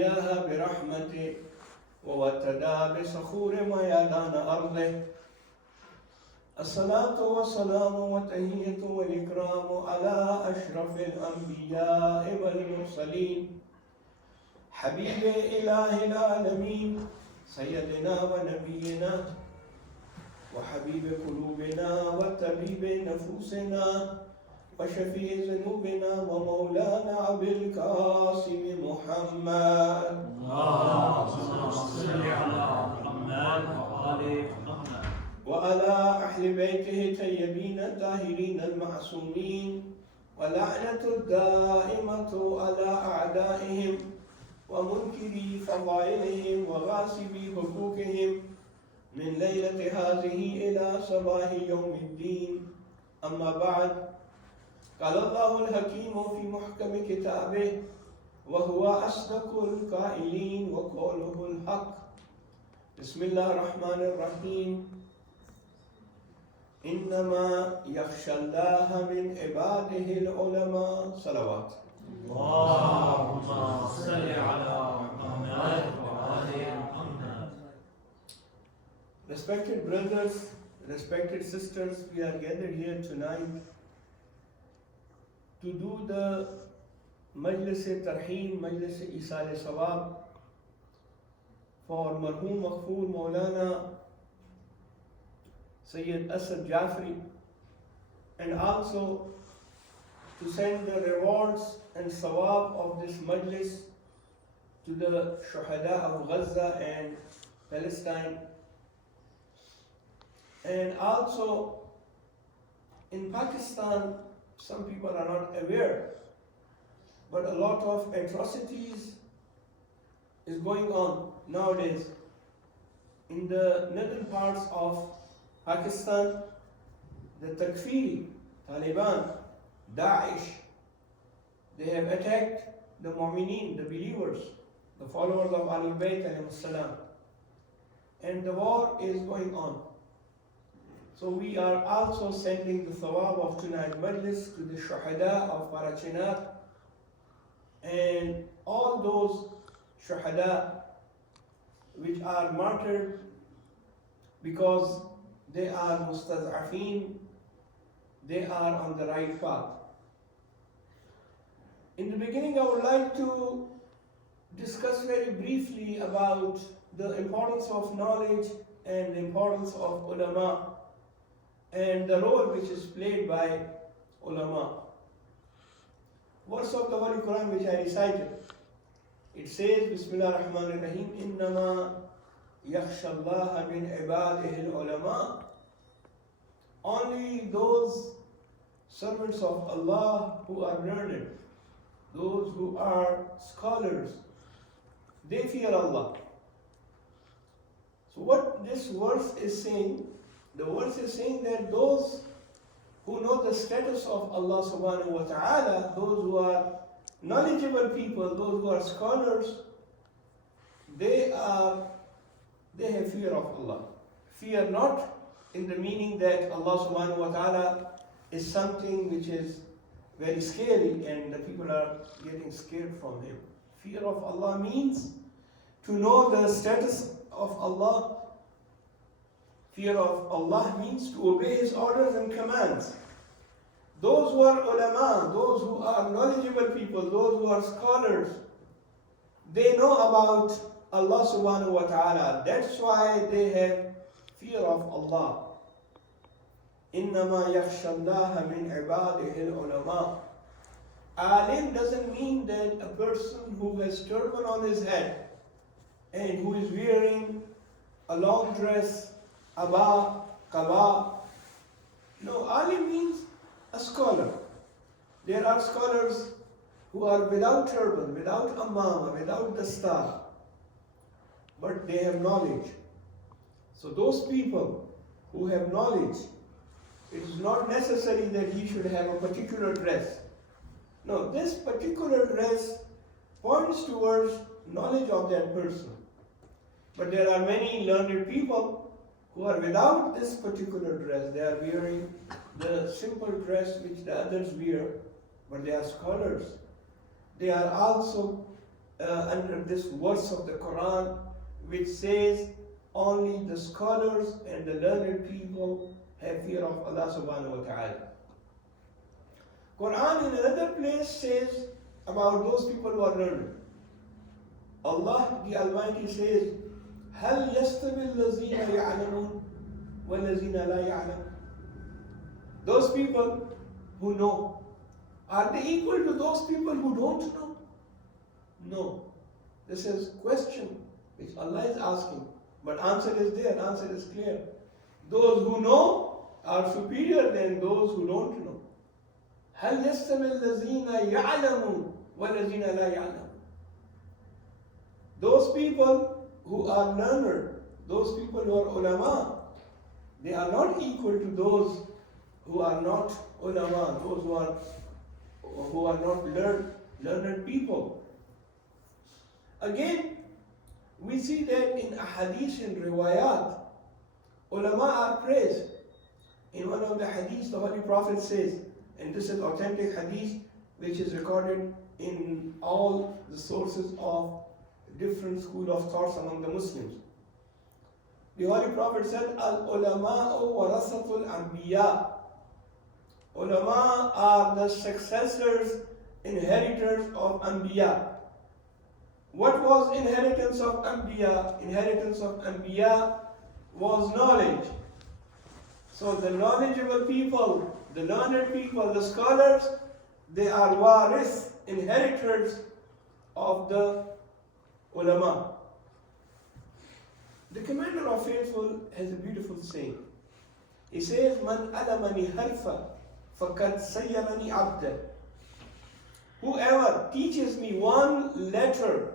إياها برحمته ووتدا بصخور ميادان أرضه. الصلاة والسلام والتحية والإكرام على أشرف الأنبياء والمرسلين حبيب إله العالمين سيدنا ونبينا وحبيب قلوبنا وطبيب نفوسنا وشفيع ذنوبنا ومولانا أبي القاسم محمد. اللهم صل على محمد وآل محمد وعلى أهل بيته الطيبين الطاهرين المعصومين ولعنة الدائمة على أعدائهم ومنكري فضائلهم وغاصبي حقوقهم من ليلة هذه إلى صباح يوم الدين. أما بعد، قال الله الحكيم في محكم كتابه وهو أصدق القائلين وقوله الحق. بسم الله الرحمن الرحيم. إنما يخشى الله من عباده العلماء. صلوات. اللهم صل على محمد وآل محمد. Respected brothers, respected sisters, we are gathered here tonight to do the Majlis Tarheen, Majlis Isal Sawab for Marhoom Maghfoor Maulana Sayyid Asad Jafri, and also to send the rewards and sawab of this Majlis to the Shuhada of Gaza and Palestine. And also in Pakistan, some people are not aware, but a lot of atrocities is going on nowadays. In the northern parts of Pakistan, the Takfiri, Taliban, Daesh, they have attacked the Mu'mineen, the believers, the followers of Ahlul Bayt alayhim salam. And the war is going on. So we are also sending the thawab of tonight's majlis to the shuhada of Parachinar and all those shuhada which are martyred because they are mustaz'afeen, they are on the right path. In the beginning, I would like to discuss very briefly about the importance of knowledge and the importance of ulama and the role which is played by ulama. Verse of the Holy Quran which I recited, it says, Bismillah ar-Rahman ar-Rahim, Innama yakhsha Allah min ibadihi al-ulama. Only those servants of Allah who are learned, those who are scholars, they fear Allah. So what this verse is saying, the verse is saying that those who know the status of Allah subhanahu wa ta'ala, those who are knowledgeable people, those who are scholars, they have fear of Allah. Fear not in the meaning that Allah subhanahu wa ta'ala is something which is very scary and the people are getting scared from Him. Fear of Allah means to know the status of Allah. Fear of Allah means to obey His orders and commands. Those who are ulama, those who are knowledgeable people, those who are scholars, they know about Allah subhanahu wa ta'ala. That's why they have fear of Allah. إِنَّمَا يَخْشَى اللَّهَ مِنْ عِبَادِهِ الْعُلَمَاءِ. Alim doesn't mean that a person who has turban on his head and who is wearing a long dress, abba, kaba. No, alim means a scholar. There are scholars who are without turban, without amama, without dastar, but they have knowledge. So those people who have knowledge, it is not necessary that he should have a particular dress. No, this particular dress points towards knowledge of that person. But there are many learned people who are without this particular dress. They are wearing the simple dress which the others wear, but they are scholars. They are also under this verse of the Quran, which says only the scholars and the learned people have fear of Allah subhanahu wa ta'ala. Quran in another place says about those people who are learned. Allah the Almighty says, هل يستوي الذين يعلمون والذين لا يعلمون. Those people who know, are they equal to those people who don't know? No. This is question which Allah is asking. But answer is there, answer is clear. Those who know are superior than those who don't know. هل يستوي الذين يعلمون والذين لا يعلمون. Those people who are learned, those people who are ulama, they are not equal to those who are not ulama, those who are not learned people. Again, we see that in ahadith and riwayat, ulama are praised. In one of the hadiths, the Holy Prophet says, and this is authentic hadith which is recorded in all the sources of different school of thoughts among the Muslims. The Holy Prophet said, Al-ulama'u warasatul anbiya. Ulama are the successors, inheritors of anbiya. What was inheritance of anbiya? Inheritance of anbiya was knowledge. So the knowledgeable people, the learned people, the scholars, they are waris, inheritors of the ulama. The Commander of Faithful has a beautiful saying. He says, Man alamani harfa faqad sayyarani abda. Whoever teaches me one letter,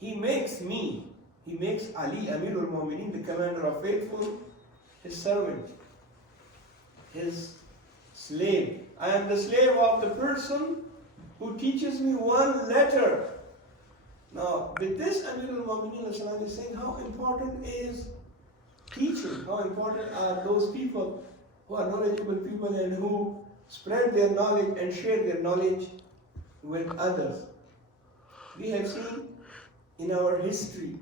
he makes Ali, Amirul Mu'mineen, the Commander of Faithful, his servant, his slave. I am the slave of the person who teaches me one letter. Now, with this, Amirul Mu'mineen is saying how important is teaching, how important are those people who are knowledgeable people and who spread their knowledge and share their knowledge with others. We have seen in our history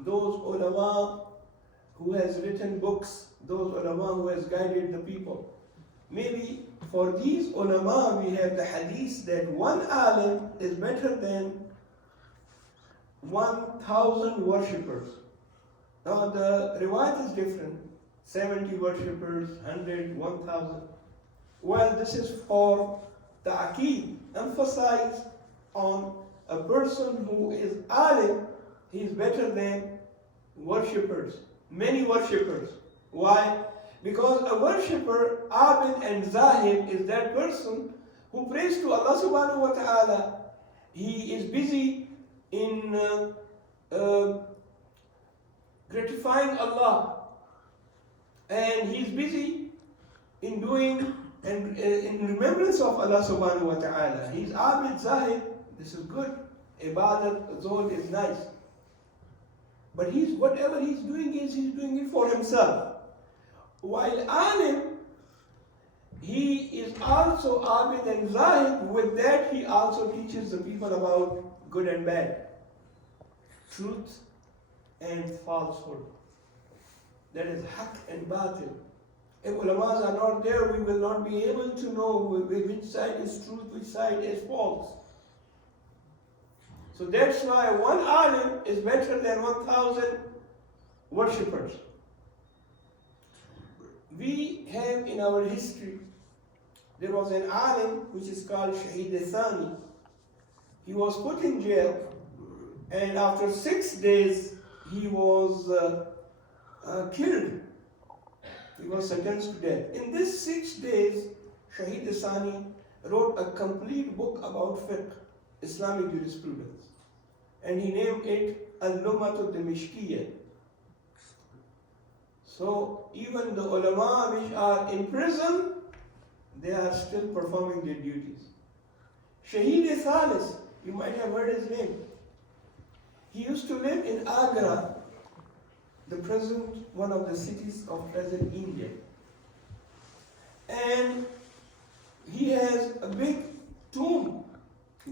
those ulama who has written books, those ulama who has guided the people. Maybe for these ulama we have the hadith that one alim is better than 1,000 worshippers. Now the riwayat is different, 70 worshippers, 100, 1,000. Well, this is for ta'qeed, emphasize on a person who is alim, he is better than worshippers, many worshippers. Why? Because a worshipper, abid and zahid, is that person who prays to Allah subhanahu wa ta'ala. He is busy in gratifying Allah, and he is busy in doing and in remembrance of Allah subhanahu wa ta'ala. He is abid, zahid. This is good. Ibadat, zuhud is nice. But whatever he's doing it for himself. While alim, he is also abid and zahid. With that, he also teaches the people about good and bad, truth and falsehood. That is haqq and batil. If ulamas are not there, we will not be able to know which side is truth, which side is false. So that's why one alim is better than 1,000 worshippers. We have in our history, there was an alim which is called Shaheed Thani. He was put in jail, and after 6 days he was killed. He was sentenced to death. In these 6 days, Shaheed Thani wrote a complete book about fiqh, Islamic jurisprudence. And he named it Al-Lumatu Dimishkiyya. So even the ulama which are in prison, they are still performing their duties. Shaheed Thalis, you might have heard his name. He used to live in Agra, one of the cities of present India. And he has a big tomb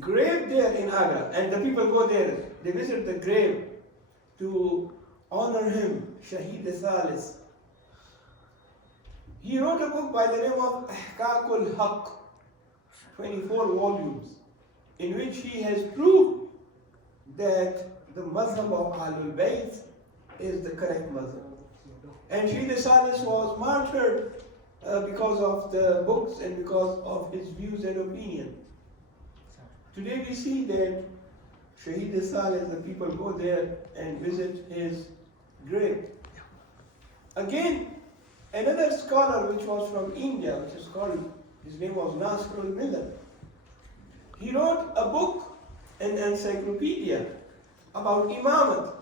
grave there in Agra, and the people go there, they visit the grave to honor him, Shaheed Thalis. He wrote a book by the name of Ihqaqul Haqq, 24 volumes, in which he has proved that the Mazhab of Ahlul Bayt is the correct Mazhab. And Shaheed Thalis was martyred because of the books and because of his views and opinion. Today we see that Shaheed Thalis, the people go there and visit his grave. Again, another scholar which was from India, which is called, his name was Nasrul Miller. He wrote a book, an encyclopedia about Imamat,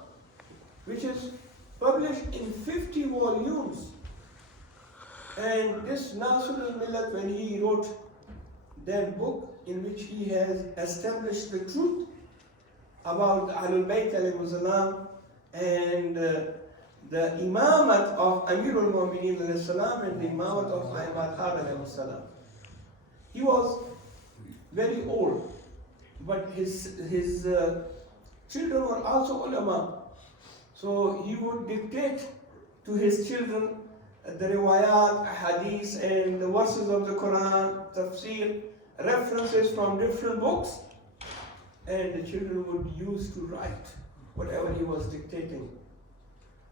which is published in 50 volumes. And this Nasrul Miller, when he wrote that book in which he has established the truth about Ahlul Bayt alayhi salam and the Imamat of Amirul Mu'mineen alayhi salam and the Imamat of Imam alayhi salam. He was very old, but his children were also ulama. So he would dictate to his children the riwayat, hadith, and the verses of the Quran, tafsir, references from different books, and the children would use to write whatever he was dictating.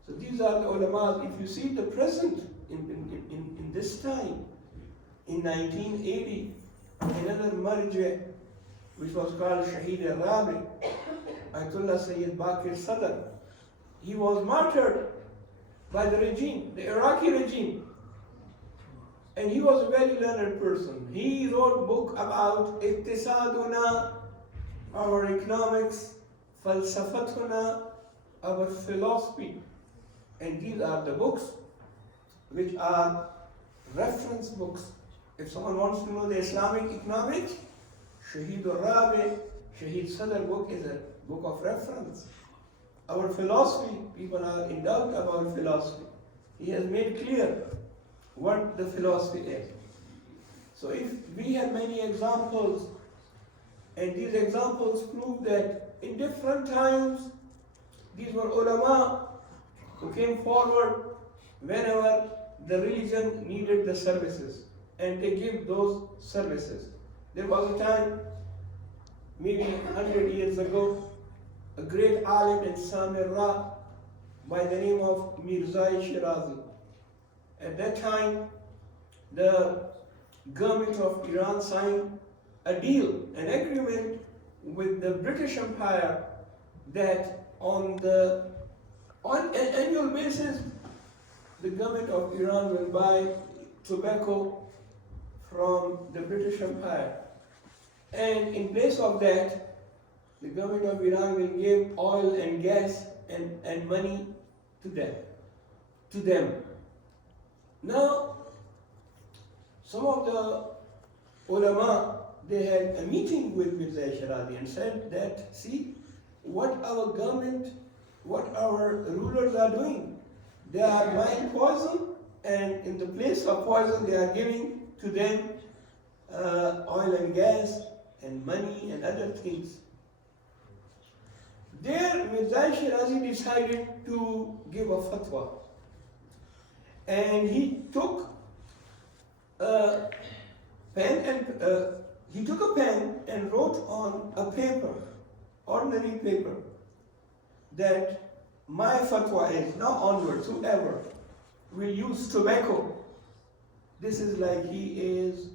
So these are the ulama. If you see the present in this time, in 1980, another marja, which was called Shaheed al-Rabi, Ayatollah Sayyid Baqir Sadr, he was martyred by the regime, the Iraqi regime. And he was a very learned person. He wrote a book about Iqtisaduna, our economics, Falsafatuna, our philosophy. And these are the books which are reference books. If someone wants to know the Islamic economics, Shaheed al-Rabi, Shaheed Sadr book is a book of reference. Our philosophy, people are in doubt about philosophy. He has made clear what the philosophy is. So if we have many examples, and these examples prove that in different times, these were ulama who came forward whenever the religion needed the services, and they gave those services. There was a time, maybe 100 years ago, a great alim in Samirra by the name of Mirzai Shirazi. At that time, the government of Iran signed a deal, an agreement with the British Empire that on an annual basis, the government of Iran will buy tobacco from the British Empire. And in place of that, the government of Iran will give oil and gas and money to them. Now, some of the ulama, they had a meeting with Mirza Shirazi and said that, see, what our government, what our rulers are doing. They are buying poison, and in the place of poison, they are giving to them oil and gas and money and other things. There, Mirza Shirazi decided to give a fatwa. And he took a pen and wrote on a paper, ordinary paper, that my fatwa is, now onwards, whoever will use tobacco, this is like he is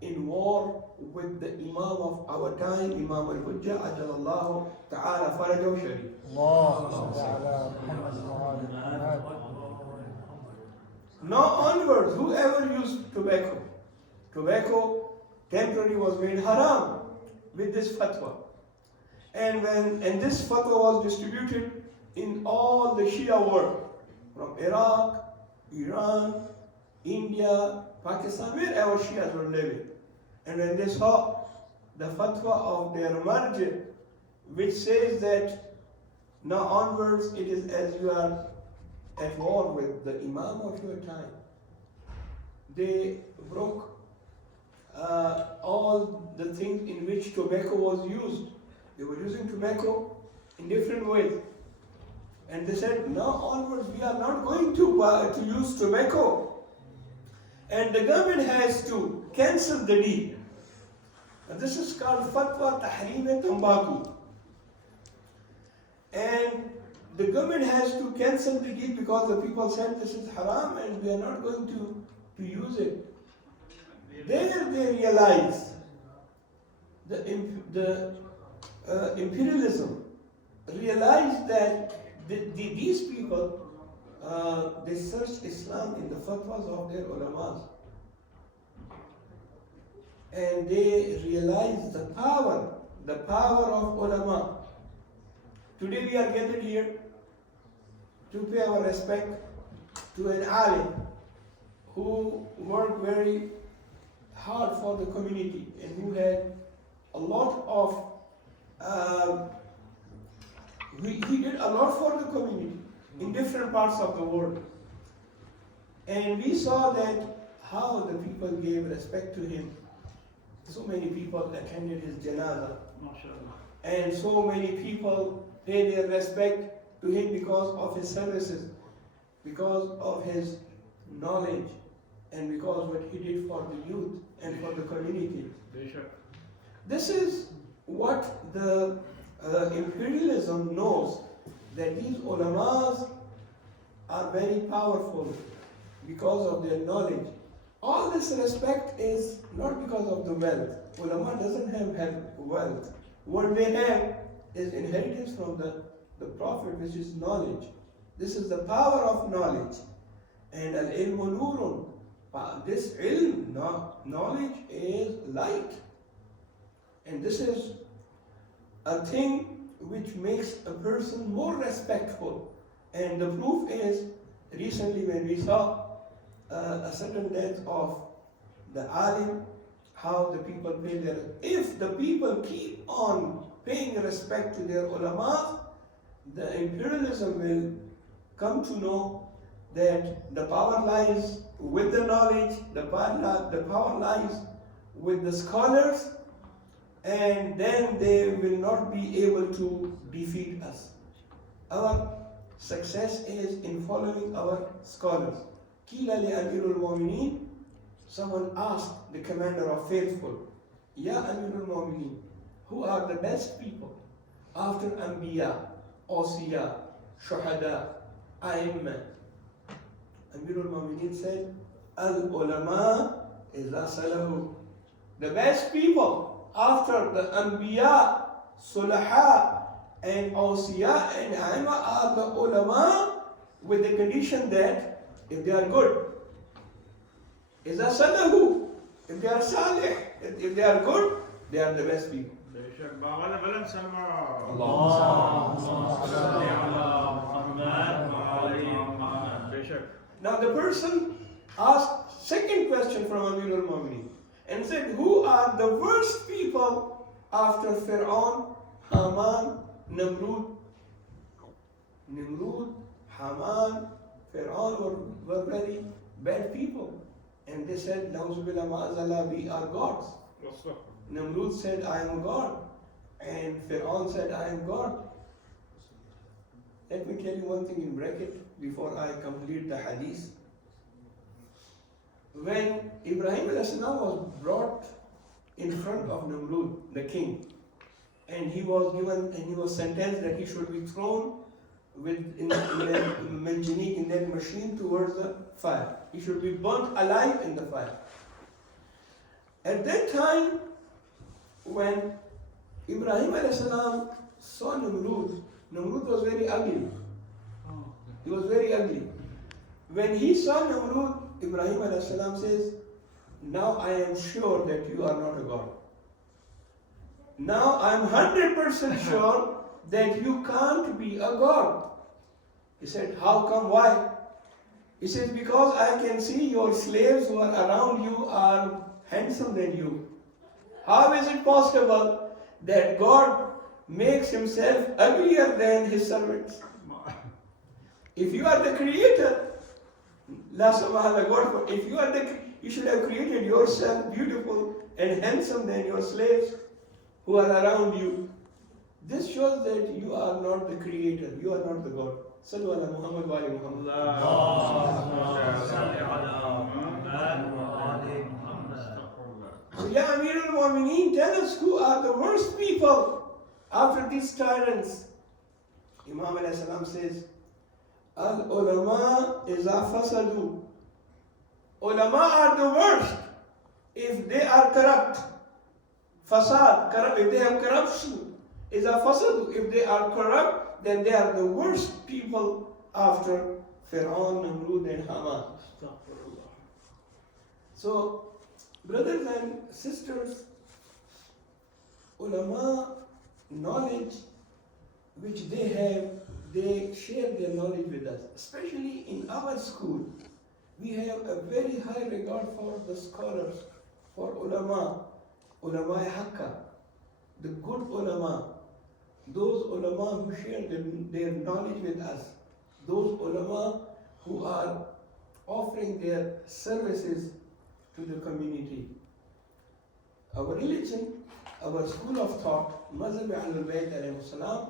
in war with the Imam of our time, Imam al-Hujjah, Ajalallahu Ta'ala Farajahu Sharif. Now onwards, whoever used tobacco temporarily was made haram with this fatwa. And this fatwa was distributed in all the Shia world, from Iraq, Iran, India, Pakistan, wherever Shias were living. And when they saw the fatwa of their marji, which says that now onwards it is as you are at war with the Imam of your time, they broke all the things in which tobacco was used. They were using tobacco in different ways. And they said, now onwards we are not going to use tobacco. And the government has to cancel the deed. And this is called Fatwa Tahrim Tambaku. And the government has to cancel the deed because the people said this is haram and we are not going to use it. There they realize the imperialism realized that these people they searched Islam in the fatwas of their ulamas, and they realized the power of ulama. Today we are gathered here to pay our respect to an alim who worked very hard for the community and who had a lot of he did a lot for the community in different parts of the world. And we saw that how the people gave respect to him. So many people attended his janazah. And so many people paid their respect to him because of his services, because of his knowledge, and because what he did for the youth and for the community. This is what the imperialism knows, that these ulamas are very powerful because of their knowledge. All this respect is not because of the wealth. Ulama doesn't have wealth. What they have is inheritance from the Prophet, which is knowledge. This is the power of knowledge. And al-ilmu nurun. This ilm, knowledge, is light. And this is a thing which makes a person more respectful. And the proof is, recently when we saw a sudden death of the alim, how the people pay their... If the people keep on paying respect to their ulama, the imperialism will come to know that the power lies with the knowledge, the power lies with the scholars, and then they will not be able to defeat us. Our success is in following our scholars. Qila li Amirul Mu'mineen, someone asked the commander of faithful, Ya Amirul Mu'mineen, who are the best people after Anbiya, Awsiya, Shuhada, A'imma? Amirul Mu'mineen said, Al-ulama iza salahu. The best people after the Anbiya, Sulaha, and Awsiya and A'imma are the ulama, with the condition that if they are good, iza salahu, if they are salih, if they are good, they are the best people. Now the person asked second question from Amirul Mu'mineen and said, who are the worst people after Fir'aun, Haman, Namrud? Nimrud, Haman, Fir'aun were very bad people. And they said, Nauzubillah ma'azallah, we are gods. Namrud said, I am God. And Fir'aun said, I am God. Let me tell you one thing in bracket before I complete the hadith. When Ibrahim a.s. was brought in front of Namrud, the king, and he was sentenced that he should be thrown in that machine towards the fire. He should be burnt alive in the fire. At that time, when Ibrahim a.s. saw Namrud was very ugly. He was very ugly. When he saw Namrud, Ibrahim a.s. says, now I am sure that you are not a god. Now I am 100% sure that you can't be a god. He said, how come? Why? He says, because I can see your slaves who are around you are handsome than you. How is it possible that God makes himself uglier than his servants? If you are the creator, La subhanallah, God, if you are you should have created yourself beautiful and handsome than your slaves who are around you. This shows that you are not the creator, you are not the God. Sallu ala Muhammad wa ali Muhammad. اللهم صل على محمد وآل محمد. So, Ya Amir al-Mu'mineen, tell us who are the worst people after these tyrants. Imam alayhi salam says, Al-ulama iza fasadu. Ulama are the worst if they are corrupt. Fasad, if they have corruption. Iza fasadu, if they are corrupt, then they are the worst people after Fir'aun, Namrud and Haman. So, brothers and sisters, ulama knowledge which they have, they share their knowledge with us. Especially in our school, we have a very high regard for the scholars, for ulama haqqa, the good ulama, those ulama who share their knowledge with us, those ulama who are offering their services to the community. Our religion, our school of thought, Mazhab Ahlul Bayt alayhi salam,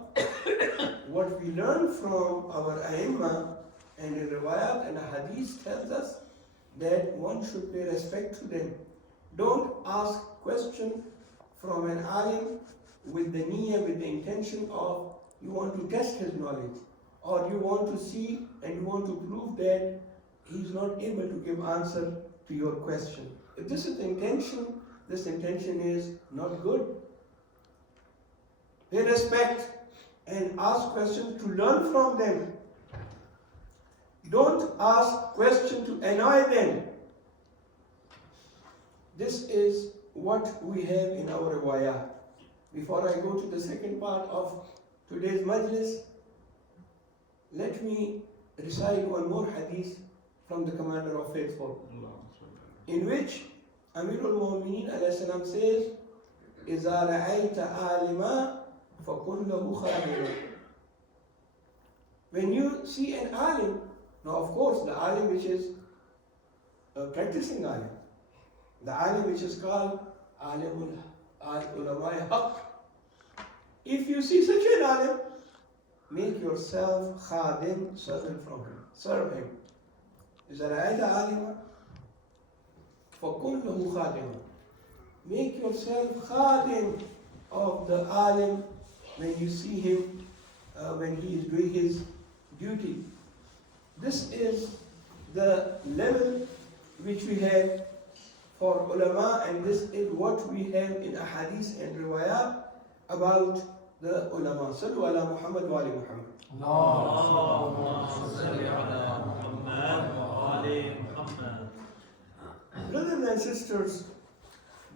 what we learn from our Aimma and in Riwayat and Hadith tells us that one should pay respect to them. Don't ask question from an alim with the niyyah, with the intention of you want to test his knowledge, or you want to see and you want to prove that he is not able to give answer to your question. If this is the intention, this intention is not good. Pay respect and ask questions to learn from them. Don't ask questions to annoy them. This is what we have in our riwayat. Before I go to the second part of today's majlis, let me recite one more hadith from the Commander of Faithful, in which Amirul Mu'mineen alayhi salam says, إِذَا رَأَيْتَ عَالِمًا فَقُلْ لَهُ خَابِرًا. When you see an alim, now of course the alim which is a practicing alim, the alim which is called alimul ulama haq. If you see such an alim, make yourself khadim, servant from him, serve him. إِذَا رَأَيْتَ عَالِمًا فَقُلْ لَهُ خَادِمًا. Make yourself khadim of the alim when you see him, when he is doing his duty. This is the level which we have for ulama, and this is what we have in ahadith and riwayat about the ulama. Sallu ala Muhammad wa ali Muhammad. اللهم صل على محمد وآل محمد. Brothers and sisters,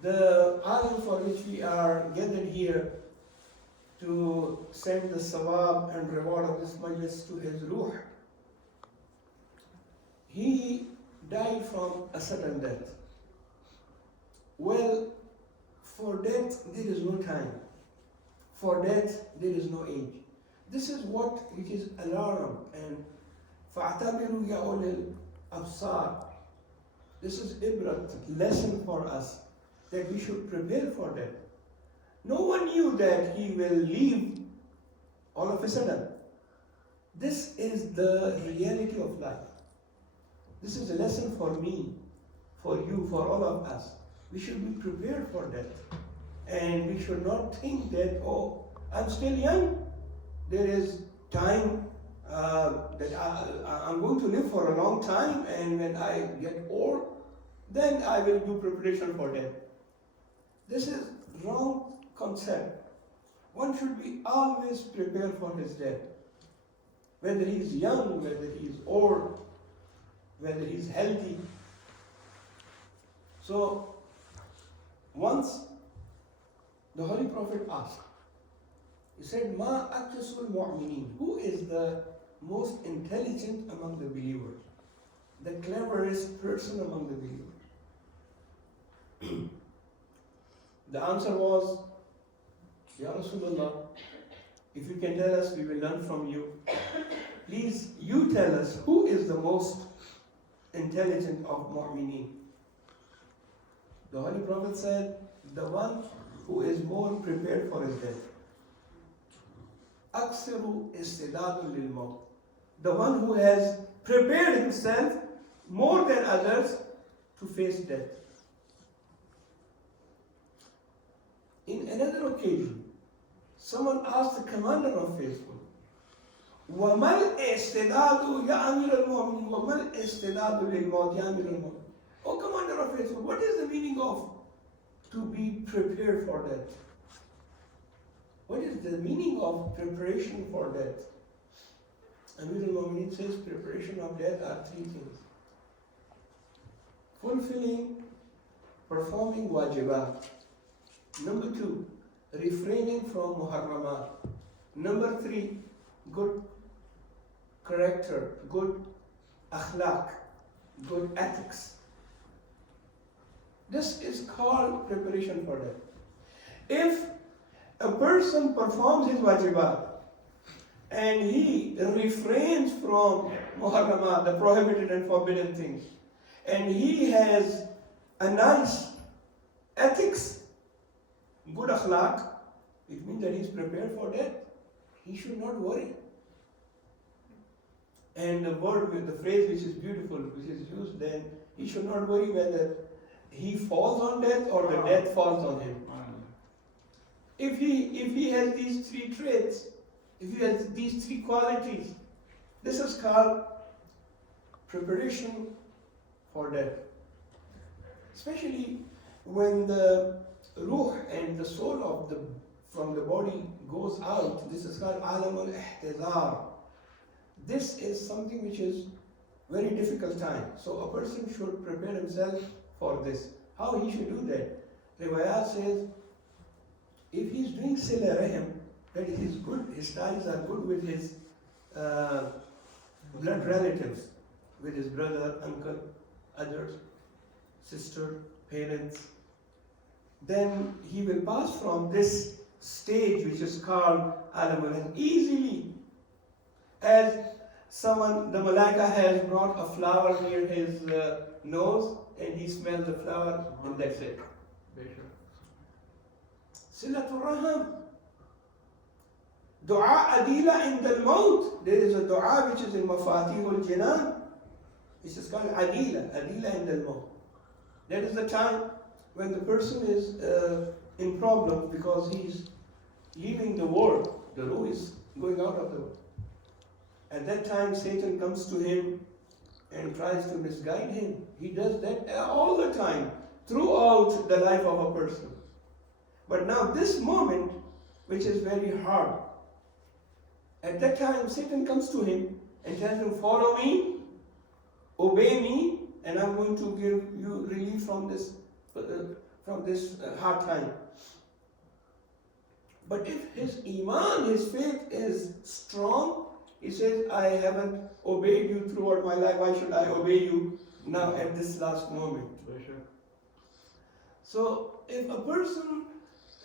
the alim for which we are gathered here to send the sawab and reward of this majlis to his ruh, he died from a sudden death. Well, for death there is no time. For death there is no age. This is what which is alarm, and فَاعْتَبِرُوا يَا أُولِي الْأَبْصَارِ. This is ibrat, lesson for us, that we should prepare for that. No one knew that he will leave all of a sudden. This is the reality of life. This is a lesson for me, for you, for all of us. We should be prepared for that. And we should not think that, oh, I'm still young. There is time that I'm going to live for a long time, and when I get old, then I will do preparation for death. This is wrong concept. One should be always prepared for his death. Whether he is young, whether he is old, whether he is healthy. So, once the Holy Prophet asked, he said, Ma akjasul mu'mineen, who is the most intelligent among the believers? The cleverest person among the believers? The answer was, Ya Rasulullah, if you can tell us, we will learn from you. Please, you tell us, who is the most intelligent of mu'mineen? The Holy Prophet said, the one who is more prepared for his death. أكثر استعداد للموت. The one who has prepared himself more than others to face death. In another occasion, someone asked the commander of faithful, وَمَا الْإِسْتِدَادُ يَا أَمِيرَ الْمُؤْمِنِينَ وَمَا الْإِسْتِدَادُ لِلْمَوْتِ يَا أَمِيرَ الْمُؤْمِنِينَ. O commander of faithful, what is the meaning of to be prepared for death? What is the meaning of preparation for death? Amir al-Mu'mineen says preparation of death are three things. Fulfilling, performing wajibat. Number 2, refraining from muharramat. Number 3, good character, good akhlaq, good ethics. This is called preparation for death. If a person performs his wajibat and he refrains from muharramat, the prohibited and forbidden things, and he has a nice ethics, good akhlaq, it means that he is prepared for death. He should not worry. And the word with the phrase which is beautiful, which is used then, he should not worry whether he falls on death or the death falls on him. If he has these three traits, if he has these three qualities, this is called preparation for death. Especially when the ruh and the soul from the body goes out, this is called alamul ihtizar. This is something which is very difficult time. So a person should prepare himself for this. How he should do that? Riwayat says, if he is doing sila rahim, that is good, his ties are good with his blood relatives, with his brother, uncle, others, sister, parents, then he will pass from this stage which is called alamul easily. As someone, the malaika has brought a flower near his nose and he smells the flower and that's it. Silatul Raham. Dua adila in the maut. There is a dua which is in Mafatihul Jinan. It is called adila in the maut. That is the time when the person is in problem because he is leaving the world. The ruh is going out of the world. At that time, Satan comes to him and tries to misguide him. He does that all the time, throughout the life of a person. But now this moment, which is very hard, at that time Satan comes to him and tells him, follow me, obey me, and I'm going to give you relief from this hard time. But if his iman, his faith is strong, he says, I haven't obeyed you throughout my life, why should I obey you now at this last moment? So if a person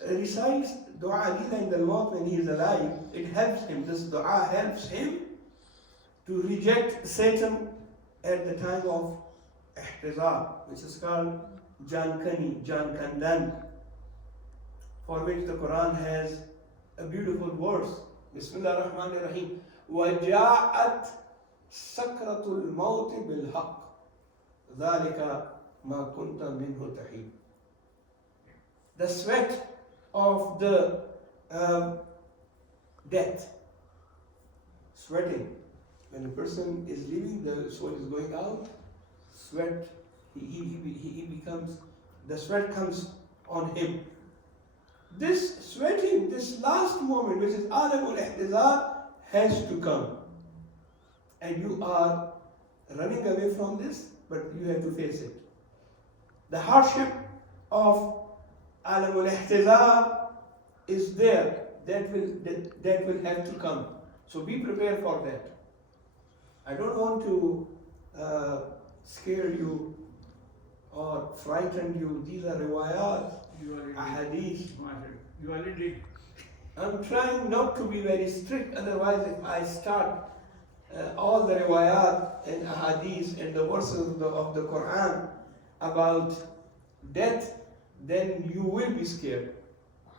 recites dua adila in the maut when he is alive, it helps him, this dua helps him to reject Satan at the time of ihtizar, which is called Jan Kandan, for which the Quran has a beautiful verse. Bismillah ar-Rahman ar-Rahim. وَجَاءَتْ سَكْرَةُ الْمَوْتِ بِالْحَقِّ ذَلِكَ مَا كُنْتَ مِنْهُ تَحِيدٌ. The sweat of the death, sweating. When a person is leaving, the soul is going out, sweat, he becomes, the sweat comes on him. This sweating, this last moment, which is alamul ihtizar, has to come. And you are running away from this, but you have to face it. The hardship of alamul ihtizar is there. That will have to come. So be prepared for that. I don't want to scare you or frighten you. These are riwayat, ahadith. You already. I'm trying not to be very strict, otherwise if I start all the riwayat and ahadith and the verses of the Quran about death, then you will be scared.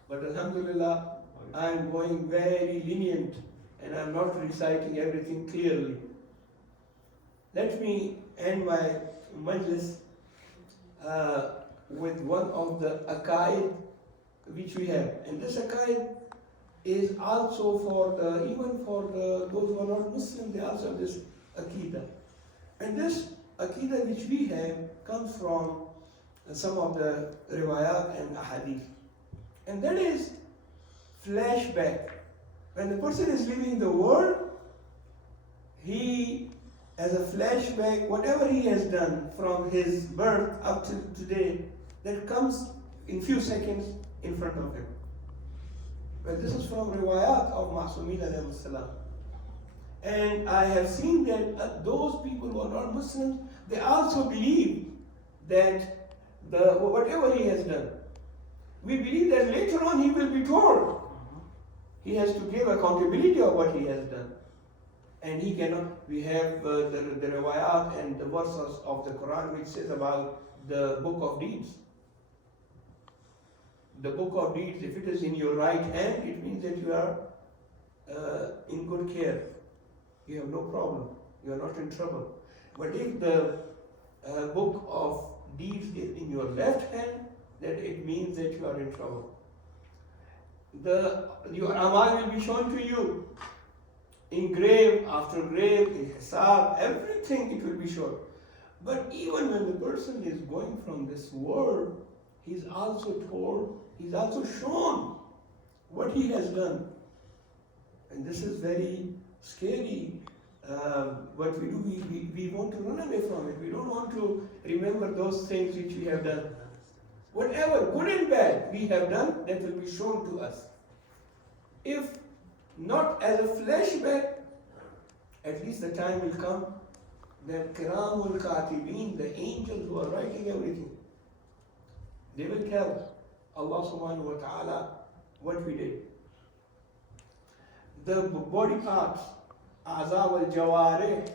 But Alhamdulillah, I am going very lenient and I am not reciting everything clearly. Let me end my majlis with one of the aqaid which we have. And this aqaid is also for the, even for the, those who are not Muslim, they also have this aqidah. And this aqidah which we have comes from some of the riwayat and ahadith. And that is flashback. When the person is leaving the world, he, as a flashback, whatever he has done from his birth up to today, that comes in few seconds in front of him. Well, this is from riwayat of Ma'sumin alayhi salam. And I have seen that those people who are not Muslims, they also believe that whatever he has done, we believe that later on he will be told. He has to give accountability of what he has done. And he cannot, we have the riwayat and the verses of the Quran which says about the book of deeds. The book of deeds, if it is in your right hand, it means that you are in good care. You have no problem. You are not in trouble. But if the book of deeds is in your left hand, then it means that you are in trouble. Your amal will be shown to you in grave, after grave, in hisab, everything it will be shown. But even when the person is going from this world, he's also told, he's also shown what he has done. And this is very scary. What we do, we want to run away from it. We don't want to remember those things which we have done. Whatever, good and bad, we have done, that will be shown to us. If not as a flashback, at least the time will come that Kiramul Katibin, the angels who are writing everything, they will tell Allah subhanahu wa ta'ala what we did. The body parts, Azab al-Jawareh,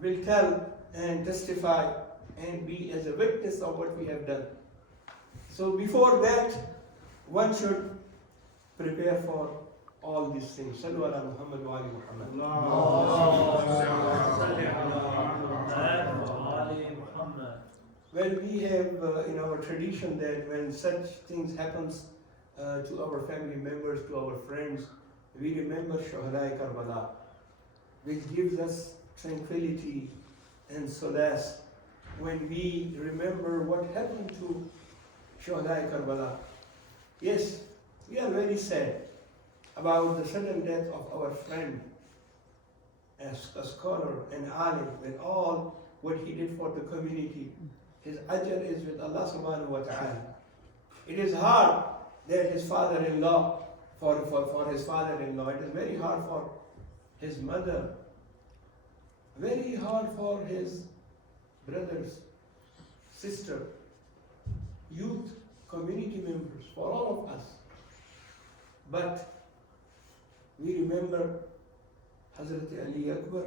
will tell and testify and be as a witness of what we have done. So before that, one should prepare for all these things. Sallu ala Muhammad wa ali Muhammad. Well, we have in our tradition that when such things happens to our family members, to our friends, we remember Shuhada Karbala, which gives us tranquility and solace when we remember what happened to Shuhada Karbala. Yes, we are very sad about the sudden death of our friend, as a scholar and alim, and all what he did for the community. His ajr is with Allah subhanahu wa ta'ala. It is hard that his father-in-law, for his father-in-law, it is very hard for his mother, very hard for his brothers, sister, youth, community members, for all of us. But we remember Hazrat Ali Akbar.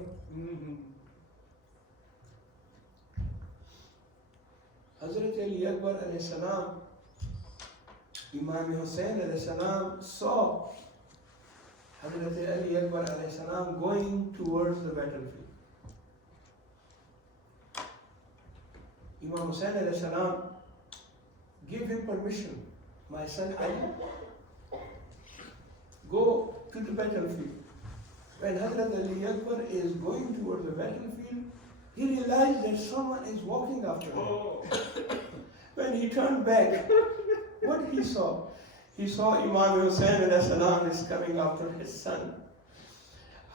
Hazrat Ali Akbar alayhi salam, Imam Hussain alayhi salam saw Hazrat Ali Akbar alayhi salam going towards the battlefield. Imam Hussain alayhi salam give him permission. My son Ali, go to the battlefield. When Hazrat Ali Akbar is going towards the battlefield, he realized that someone is walking after him. When he turned back, what he saw? He saw Imam Hussain alayhi salam is coming after his son.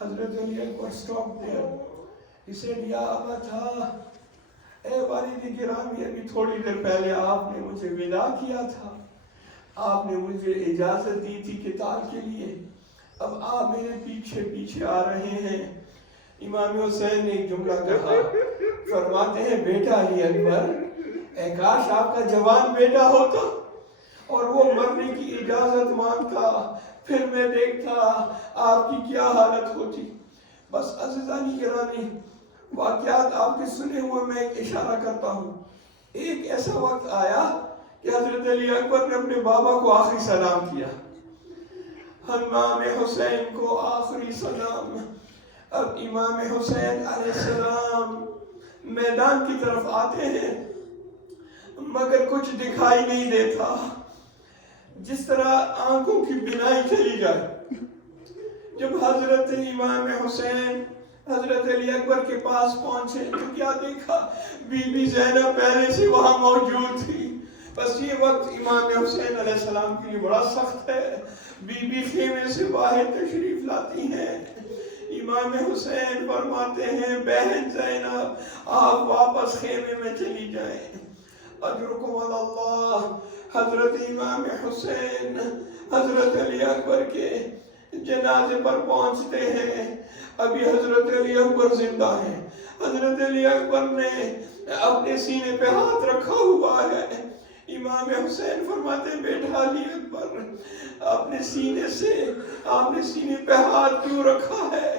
Hazrat Ali Akbar stopped there. He said, Ya Abata, ए वालिद गिरामी, अभी थोड़ी देर पहले आपने मुझे विदा किया था, आपने मुझे इजाजत दी थी किताल के लिए, अब आप मेरे पीछे पीछे आ रहे हैं। इमाम हुसैन ने एक जुमला कहा, फरमाते हैं बेटा अली अकबर, काश आपका जवान बेटा होता और वो मरने की इजाजत मांगता, फिर मैं देखता आपकी क्या हालत होती। बस अज़ीज़ानी गिरामी, वाक़यात आपके सुने हुए मैं एक इशारा करता हूँ। एक ऐसा वक्त आया کہ حضرت علی اکبر نے اپنے بابا کو آخری سلام کیا، امام حسین کو آخری سلام۔ اب امام حسین علیہ السلام میدان کی طرف آتے ہیں مگر کچھ دکھائی نہیں دیتا، جس طرح آنکھوں کی بینائی چلی جائے۔ جب حضرت امام حسین حضرت علی اکبر کے پاس پہنچے تو کیا دیکھا؟ بی بی زینب پہلے سے وہاں موجود تھی۔ بس یہ وقت امام حسین علیہ السلام کے لیے بڑا سخت ہے۔ بی بی خیمے سے باہر تشریف لاتی ہیں، امام حسین فرماتے ہیں بہن زینب آپ واپس خیمے میں چلی جائیں، اجرکم اللہ۔ حضرت امام حسین حضرت علی اکبر کے جنازے پر پہنچتے ہیں، ابھی حضرت علی اکبر زندہ ہیں۔ حضرت علی اکبر نے اپنے سینے پہ ہاتھ رکھا ہوا ہے۔ امام حسین فرماتے ہیں بیٹا علی اکبر اپنے سینے پہ ہاتھ کیوں رکھا ہے؟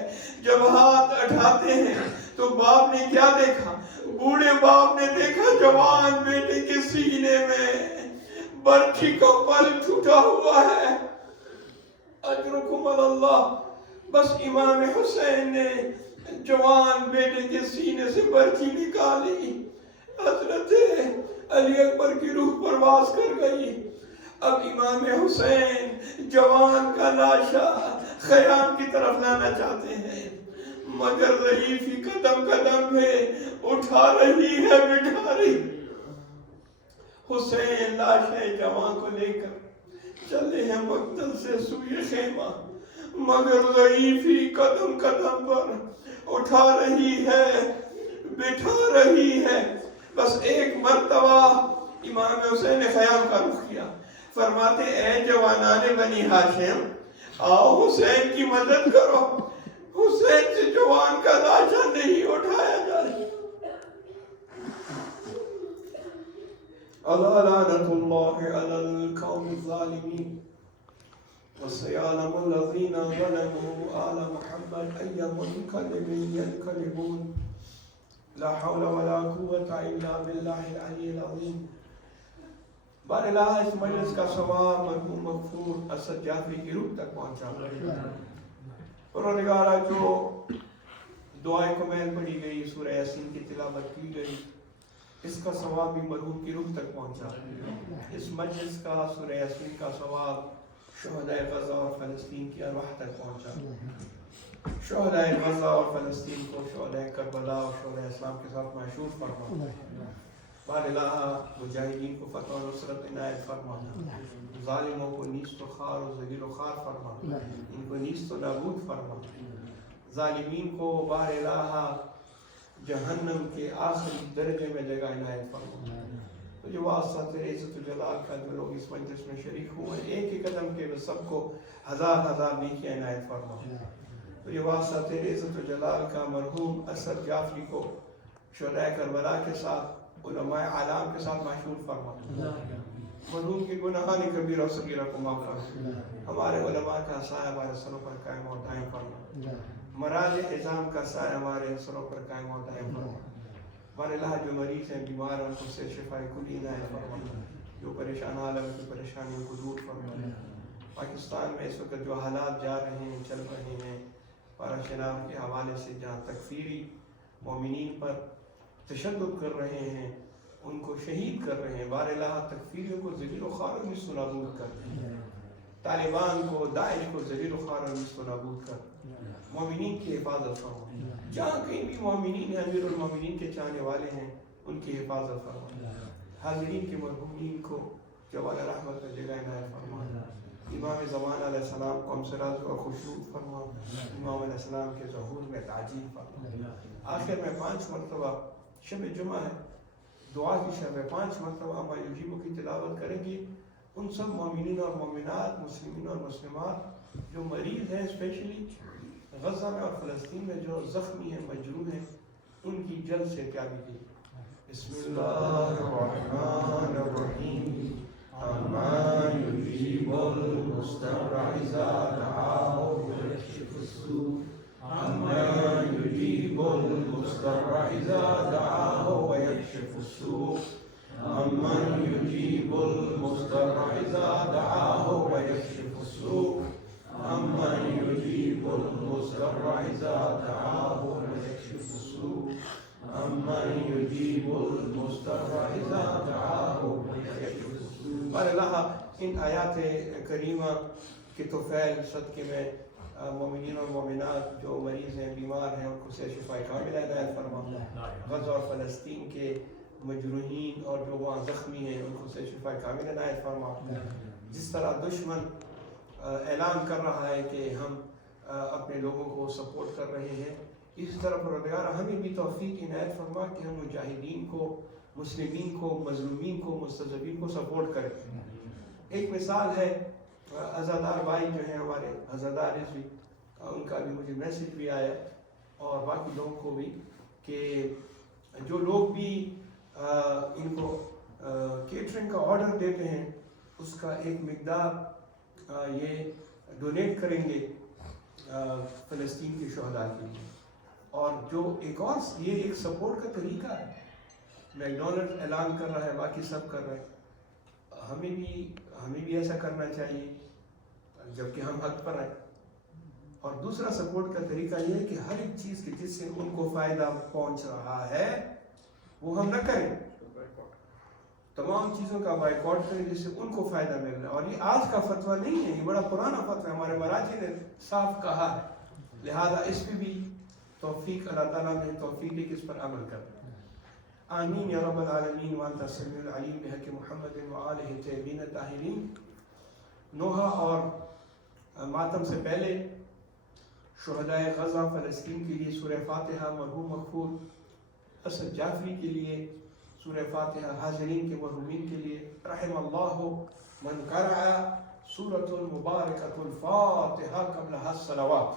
جب ہاتھ اٹھاتے ہیں تو باپ نے کیا دیکھا؟ بوڑھے باپ نے دیکھا جوان بیٹے کے سینے میں برچھی کا پل ٹوٹا ہوا ہے۔ اجرکم اللہ۔ بس امام حسین نے جوان بیٹے کے سینے سے برچھی نکالی، حضرت علی اکبر کی روح پرواز کر گئی۔ اب امام حسین جوان کا لاشا خیام کی طرف لانا چاہتے ہیں مگر ضعیفی قدم قدم پہ اٹھا رہی ہے، بٹھا رہی۔ حسین لاشے جوان کو لے کر چلے ہیں مقتل سے سوئے خیمہ، مگر ضعیفی قدم قدم پر اٹھا رہی ہے، بٹھا رہی ہے۔ بس ایک مرتبہ امام حسین نے خیام کا رخ کیا، فرماتے اے جوانان بنی ہاشم آؤ حسین کی مدد کرو، حسین سے جوان کا لاشا نہیں اٹھایا جا رہا۔ الا لعنۃ اللہ علی القوم الظالمین وسيعلم الذين ظلموا آل محمد أي منقلب ينقلبون لا حول ولا قوة إلا بالله العلي العظيم۔ بہرحال اس مجلس کا ثواب مرحوم مغفور اسد جعفری کی روح تک پہنچا۔ پروردگارہ جو دعائے کمیل پڑھی گئی، سورہ یاسین کی تلاوت کی گئی، اس کا ثواب بھی مرحوم کی روح تک پہنچا۔ اس مجلس کا سورہ یاسین کا ثواب شہداء غزہ اور فلسطین کی ارواح تک پہنچا۔ شہداء غزہ اور فلسطین کو شہداء کربلا اور شہداء اسلام کے ساتھ محشور فرما۔ بار الہ مجاہدین کو فتح و نصرت عنایت فرما، ظالموں کو نیست و خوار و ذلیل و خوار فرما، ان کو نیست و نابود فرما۔ ظالمین کو بار الہ جہنم کے آخری درجے میں جگہ عنایت فرما۔ تو جو واسطہ تیرے عزت و جلال کا جو لوگ اس مجلس میں شریک ہوئے ایک ہی قدم کے سب کو ہزار ہزار نیکی عنایت فرما۔ تو یہ واسطہ تیرے عزت و جلال کا مرحوم اسد جعفری کو شہداء کربلا کے ساتھ علماء اعلام کے ساتھ محشور فرما۔ مرحوم کی گناہان کبیرہ و صغیرہ کو معاف فرما۔ ہمارے علماء کا سایہ ہمارے سروں پر قائم اور دائم فرما۔ مراض عظام کا سایہ ہمارے سروں پر قائم اور دائم فرما۔ ہمارے اللہ جو مریض ہیں بیمار ہیں ان کو سے شفاء کلی عنایت فرما، جو پریشان حال کی پریشانیوں کو دور فرما۔ پاکستان میں اس وقت جو حالات جا رہے ہیں چل رہے ہیں پارا شناب کے حوالے سے، جہاں تکفیری مومنین پر تشدد کر رہے ہیں، ان کو شہید کر رہے ہیں، بار الہ تکفیریوں کو ذلیل و خوار و نیست و نابود کر، طالبان کو داعش کو ذلیل و خوار و نیست و نابود کر، مومنین کی حفاظت فرما۔ جہاں کہیں بھی مومنین ہیں، امیر المومنین کے چاہنے والے ہیں، ان کی حفاظت فرما۔ حاضرین کے مرحومین کو جوال رحمت کا جگہ عنایت فرما۔ امام زمان علیہ السلام کو ہم سے راضی و خشوع فرما، امام علیہ السلام کے ظہور میں تعجیل فرما۔ آخر میں 5 مرتبہ شب جمعہ ہے، دعا کی شب ہے، 5 مرتبہ ما یجیبو کی تلاوت کریں گی۔ ان سب مومنین اور مومنات، مسلمین اور مسلمات جو مریض ہیں، اسپیشلی غزہ میں اور فلسطین میں جو زخمی ہیں، مجروح ہیں، ان کی جلد سے پیاری کی۔ بسم اللہ الرحمن الرحیم امان یجیب المضطر اذا دعاه ویکشف السوء، امان یجیب المضطر اذا دعاه ویکشف السوء، أمن يجيب المضطر إذا دعاه ويكشف السوء أمن يجيب المضطر إذا دعاه ويكشف السوء أمن يجيب المضطر إذا دعاه ويكشف السوء. بہرحال ان آیات کریمہ کے توفیل صدقے میں مومنین اور مومنات جو مریض ہیں بیمار ہیں ان کو سے شفا کاملہ عنایت فرما. غزہ اور فلسطین کے مجروحین اور جو وہاں زخمی ہیں ان کو سے شفا کاملہ عنایت فرما. جس طرح دشمن اعلان کر رہا ہے کہ ہم اپنے لوگوں کو سپورٹ کر رہے ہیں، اس طرح پروردگار ہمیں بھی توفیق عنایت فرما کہ ہم مجاہدین کو، مسلمین کو، مظلومین کو، مستضعفین کو سپورٹ کریں. ایک مثال ہے عزادار بھائی جو ہیں ہمارے عزادار رضوی، ان کا بھی مجھے میسج بھی آیا اور باقی لوگوں کو بھی کہ جو لوگ بھی ان کو کیٹرنگ کا آرڈر دیتے ہیں اس کا ایک مقدار یہ ڈونیٹ کریں گے فلسطین کے شہداء کے لیے. اور جو ایک اور یہ ایک سپورٹ کا طریقہ ہے، میکڈونلڈ اعلان کر رہا ہے، باقی سب کر رہے ہیں، ہمیں بھی ایسا کرنا چاہیے جبکہ ہم حق پر ہیں. اور دوسرا سپورٹ کا طریقہ یہ ہے کہ ہر ایک چیز کے جس سے ان کو فائدہ پہنچ رہا ہے وہ ہم نہ کریں، تمام چیزوں کا بائیکاٹ کریں جس سے ان کو فائدہ مل رہا ہے. اور یہ آج کا فتویٰ نہیں ہے، یہ بڑا پرانا فتویٰ ہے، ہمارے مراجع نے صاف کہا ہے. لہذا اس پہ بھی توفیق اللہ تعالیٰ نے توفیق دی کہ اس پر عمل کریں. آمین یا رب العالمین وانت السمیع العلیم بحق محمد وآلہ الطیبین الطاہرین. نوحہ اور ماتم سے پہلے شہدائے غزہ فلسطین کے لیے سورہ فاتحہ، مرحوم مغفور اسد جعفری کے لیے سورہ فاتحہ، حاضرین کے مرحومین کے لیے. رحم اللہ من قرأ سورۃ المبارکۃ الفاتحہ قبل الصلوات.